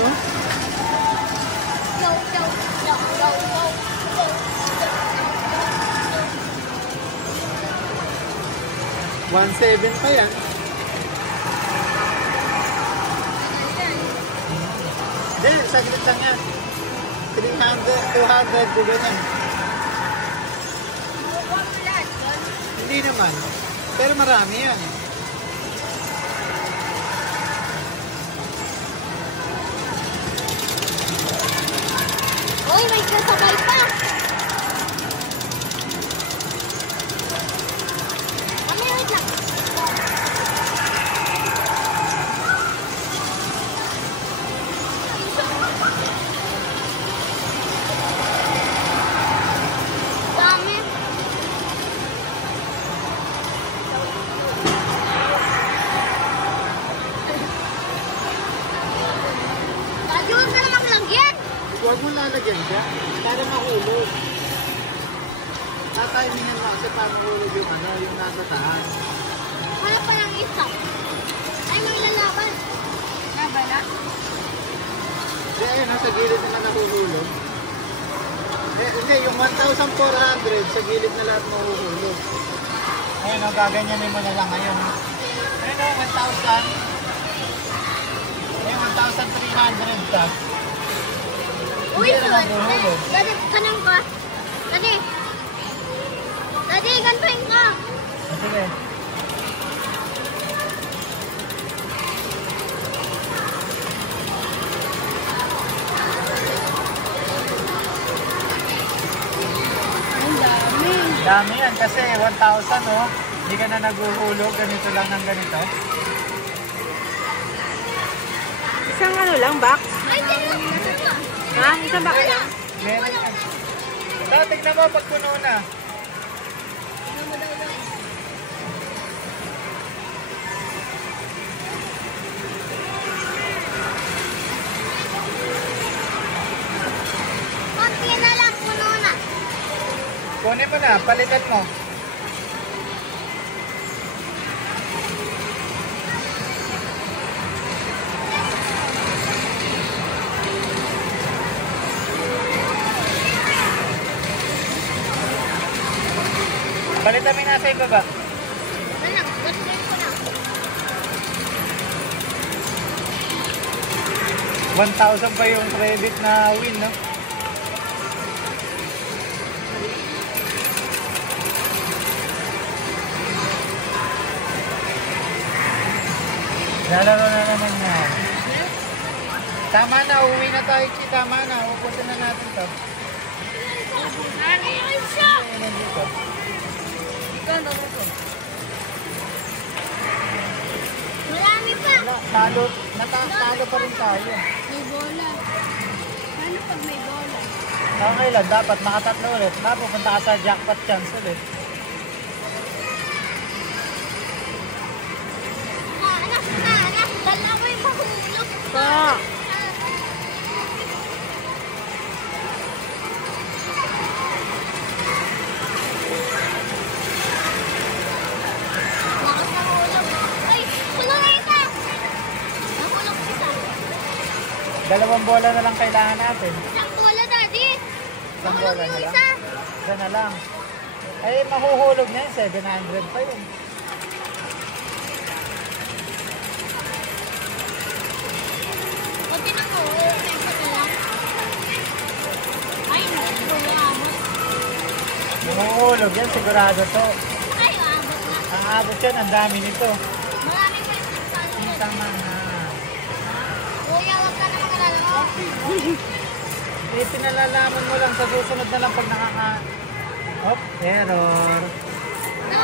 oh. Yo, yo, yo, yo, yo, yo. 1.7 pa yan. Hindi, saglit lang yan. 300, 200, kung ganyan. Hindi naman. Pero marami yan. Uy, may kasabay pa. Kami, wait lang. Dami. Lagi, huwag ka na maglagyan. Huwag mo lalagyan ka para mahulog. Tatimingan mo kasi para mahulog yung ano, yung nasa taas. Wala pa lang isa. Ay, may lalaban. Nabala? Hindi, ayun, nasa gilid naman nahuhulog. Hindi, yung 1,400 sa gilid na lahat mahuhulog. Ayun, gaganyanin mo na lang ngayon. Ayun, 1,000. Yung 1,300 ka. Uy, Hindi na nahuhulog. Daddy, kanang ka? Daddy. Daddy, gantuin ka. Sige. Ang dami. Dami yan kasi 1,000 oh. Hindi ka na naguhulog, ganito lang ng ganito. Isang ano lang, box? Ay, tingnan mo. Ha? Isang box lang? Meron yan. Tignan mo pag puno na. Konti na lang, puno na. Kunin mo na, palitan mo. Palitan mo yung nasa ibaba. Anak, gantuin ko na. 1,000 pa yung credit na win, no? Lalaro na naman na. Tama na, uwi na tayo, Chi. Tama na, upusin na natin to. Ayun siya. Ayun, nandito. Marami pa. Talo pa rin tayo. May bola. Ano pag may bola? Okay lang, dapat makatatlo ulit. Pupunta ka sa jackpot chance ulit. Anak, dalawa yung mahulog. Pa! Lakas nahulog. Ay, hulog na isa. Nahulog isa. 2 bola na lang kailangan natin. Isang bola, Daddy. Isang Nahulog bola yung na lang. isa. Isa na lang. Ay, mahuhulog na yun. 700 pa yun. Kunti na po. Tempo na lang. Ay, hindi. Mahuhulog yan, sigurado to. Ay, abot na. Ang abot yan, ang dami nito. Marami pa yung sana. Tama na. Kuya, wag ka na magalala. Pinalalaman mo lang sa susunod na lang pag nakaka... Hop, error. No.